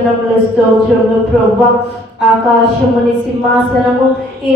కొందనముల స్తోత్రము ప్రభువా. ఆకాశముని సింహాసనము, ఈ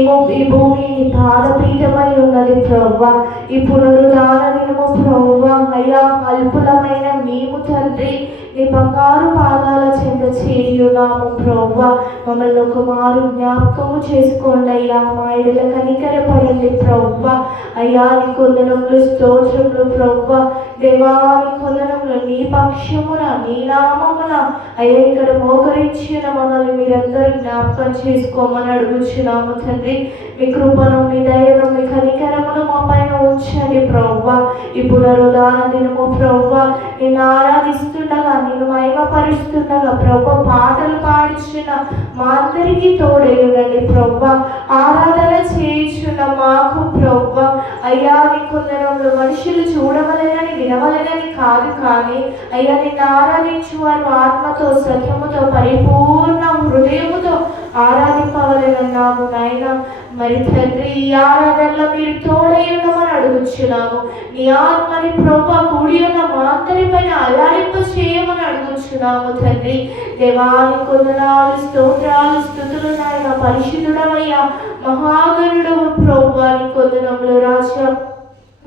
భూమి నీ పాదపీఠమై ఉన్నది ప్రభువా. ఈ పునరుద్ధాన దినము ప్రభువా, అయ్యా అల్పులమైన మేము తండ్రి నీ బంగారు పాదాల చెంత చేరియున్నాము ప్రభువా. మమ్మల్ని ఒక మారు జ్ఞాపకము చేసుకోండి అయ్యా, మా ఎడల కనికరపడండి ప్రభువా. అయ్యా నీ కొందనములు స్తోత్రములు ప్రభువా. దేవా నీ కొందనములు నీ పక్షమున నీ నామమున అయ్యా ఇక్కడ మోకరించిన మమ్మల్ని మీరందరూ జ్ఞాపకం చేసుకోమని అడుగుచున్నాము తండ్రి. మీ కృపను, మీ దయను, మీ కనికరమును మా పైన ఉంచండి ప్రభువా. ఈ పునరుద్ధాన దినము ప్రభువా, నిన్ను ఆరాధిస్తుండగా, నిన్ను మహిమపరుస్తుండగా ప్రభువా, పాటలు పాడుచున్న మా అందరికీ తోడేయుడండి ప్రభువా. ఆరాధన చేయుచున్న మాకు ప్రభువా, అయ్యా నీ కొందరంలో మనుషులు చూడవలెనని వినవలెనని కాదు, కానీ అయ్యా నిన్ను ఆరాధించు వారు ఆత్మతో సత్యముతో పరిపూర్ణ హృదయముతో ఆరాధింపవలెనన్నావు నాయన. మరి తండ్రి ఈ ఆరాధనలో మీరు తోడై ఉండమని అడుగుచున్నాము. నీ ఆత్మని ప్రభువా కూడి ఉన్న మా అందరి పైన అల్లాడింప చేయమని అడుగుచున్నాము తండ్రి. దేవాని కొందనాలు స్తోత్రాలు స్తుతులు నాయన. పరిశుద్ధుడవయ్యా, మహాగణుడవు ప్రభువా, నీ కొందనములు రాజా.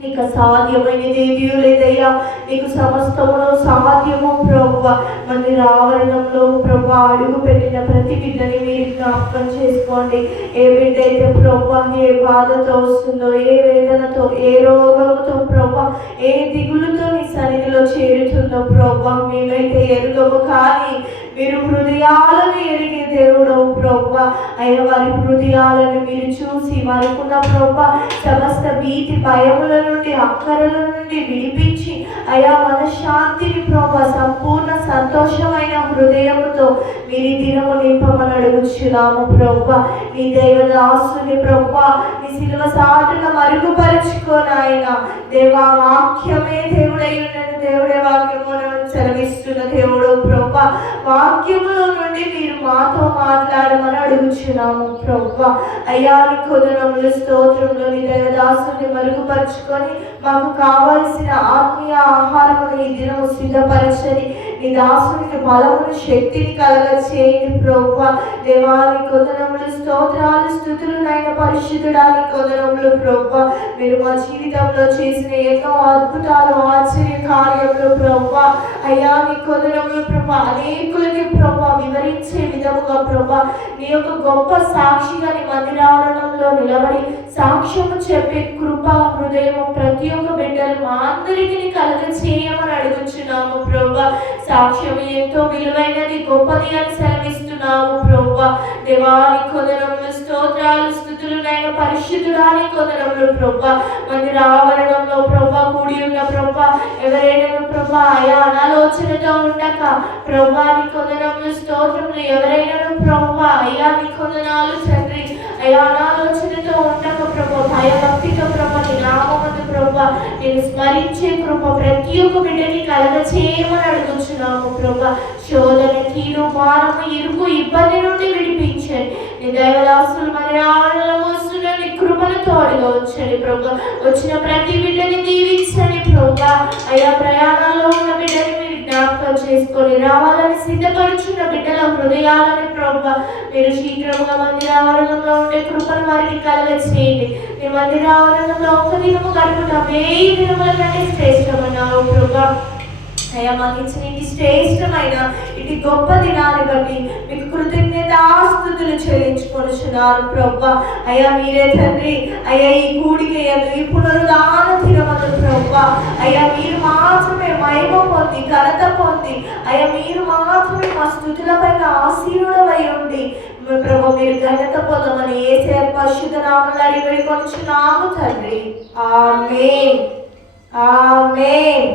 నీకు అసాధ్యమైనది ఏదీ లేదయ్యా, నీకు సమస్తమును సాధ్యము ప్రభువా. మందిర ఆవరణంలో ప్రభువా అడుగు పెట్టిన ప్రతి బిడ్డని మీరు జ్ఞాపకం చేసుకోండి. ఏ బిడ్డ అయితే ప్రభువా ఏ బాధతో వస్తుందో, ఏ వేదనతో, ఏ రోగముతో ప్రభువా, ఏ దిగులుతో నీ సన్నిధిలో చేరుతుందో ప్రభువా, మేమైతే ఎరుగము, కానీ మీరు హృదయాలను ఎరిగే దేవుడవు ప్రభువా. అయ్యా వారి హృదయాలను మీరు చూసి వారికున్న ప్రభువా సమస్త భీతి భయముల నుండి, అక్కరల నుండి విడిపించి అయా మనశ్శాంతిని ప్రభువా సంపూర్ణ సంతోషమైన హృదయముతో మీరు దినము నింపమని అడుగుచున్నాము ప్రభువా. నీ దైవదాసుని ప్రభువా నీ శిలువ సాటున మరుగుపరుచుకోనాయన. దేవా వాక్యమే దేవుడై ఉన్నది, దేవుడే వాక్యమును సెలవిస్తున్న దేవుడు ప్రభువా. వాక్యములో నుండి మీరు మాతో మాట్లాడమని అడుగుచున్నాము ప్రభువా. అయ్యా నీ కొందనములు స్తోత్రంలో నీ దైవదాసుని మరుగుపరుచుకొని మాకు కావలసిన ఆత్మీయ ఆహారమును ఈ దినము సిద్ధపరచని నీ దాసునికి బలమును శక్తిని కలగచేయండి ప్రభువా. దేవాని కొందనములు స్తోత్రాలు స్తుతులు నైనా పరిశుద్ధుడాని కొందనములు ప్రభువా. మీరు మా జీవితంలో చేసిన ఎన్నో అద్భుతాలు ఆశ్చర్య కార్యములు ప్రభువా. అయ్యా నీ కొందనములు ప్రభువా అనేకులకి ప్రభువా వివరించే విధముగా ప్రభువా నీ యొక్క గొప్ప సాక్షిగా నీ మందిరావరణంలో నిలబడి సాక్ష్యము చెప్పే కృప హృదయము ప్రతి ఒక్క బిడ్డలు మా అందరికీ కలగ చేయమని అడుగుచున్నాము ప్రభువా. సాక్ష్యం ఎంతో విలువైనది, గొప్పది అని సెలవిస్తున్నాము ప్రభువా. దేవాని కొందనములు స్తోత్రాలు స్తుతులు నైనా పరిశుద్ధుడాని కొందనములు ప్రభువా. మందిర ఆవరణంలో ప్రభువా కూడి ఉన్న ప్రభువా ఎవరైనా ప్రభువా అయా అనాలోచనతో ఉండక ప్రభువా నీ కొందనములు స్తోత్రములు ఎవరైనా ప్రభువా అయ్యా నీ కొందనాలు తండ్రి అయా అనాలోచనతో ఉండక ప్రభువా భయభక్తితో ప్రభువా నీ నామమును ప్రభువా నేను స్మరించే కృప ప్రతి ఒక్క బిడ్డని కలగ చేయమని అడుగుచున్నాము ప్రభువా. శోధన, కీడు, భారము, ఇరుకు, ఇబ్బంది నుండి విడిపించండి. నీ దైవదాసులు మన ఆడలో వస్తున్న నీ కృపను తోడుగా ఉంచండి ప్రభువా. వచ్చిన ప్రతి బిడ్డని దీవించండి ప్రభువా. అయ్యా ప్రయాణాల్లో ఉన్న బిడ్డని మీరు జ్ఞాపకం చేసుకొని రావాలని సిద్ధపరుచున్న బిడ్డల హృదయాలని ప్రభువా మీరు శీఘ్రముగా మందిరావరణంలో ఉండే కృపను వారికి కలగ చేయండి. మీ మందిరావరణంలో ఒక్క దినము గడుపుట 1000 దినముల కంటే శ్రేష్టమన్నారు ప్రభువా. అయ్యా మాకు ఇచ్చిన ఇటు శ్రేష్టమైన ఇటు గొప్ప దినాన్ని బట్టి మీకు కృతజ్ఞతాస్తుతులు చెల్లించుకొనుచున్నారు ప్రభువా. అయ్యా మీరే తండ్రి అయ్యా ఈ కూడికయ్యను ఈ పునరుద్ధాన దినములు ప్రభువా అయ్యా మీరు మాత్రమే మహిమ పొంది ఘనత పొంది అయ్యా మీరు మాత్రమే మా స్తుతులపైన ఆశీనుడవై ఉండి ప్రభు మీరు ఘనత పొందమని యేసయ్య పరిశుద్ధ నామములో అడిగి వేడుకొనుచున్నాము తండ్రి. ఆమేన్ ఆమేన్.